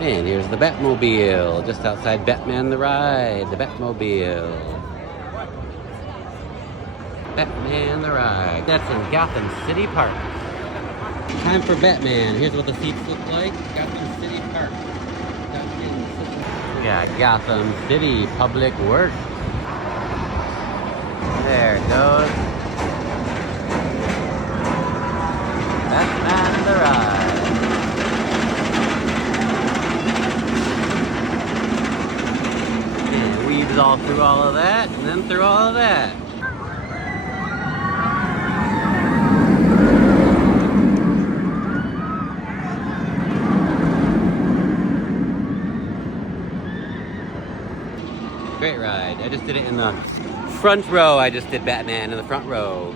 And here's the Batmobile, just outside Batman the Ride, the Batmobile. Batman the Ride. That's in Gotham City Park. Time for Batman. Here's what the seats look like. Gotham City Park. We got Gotham City Public Works. There it goes. Batman the Ride. And it weaves all through all of that, and then through all of that. Great ride. I just did it in the front row. I just did Batman in the front row.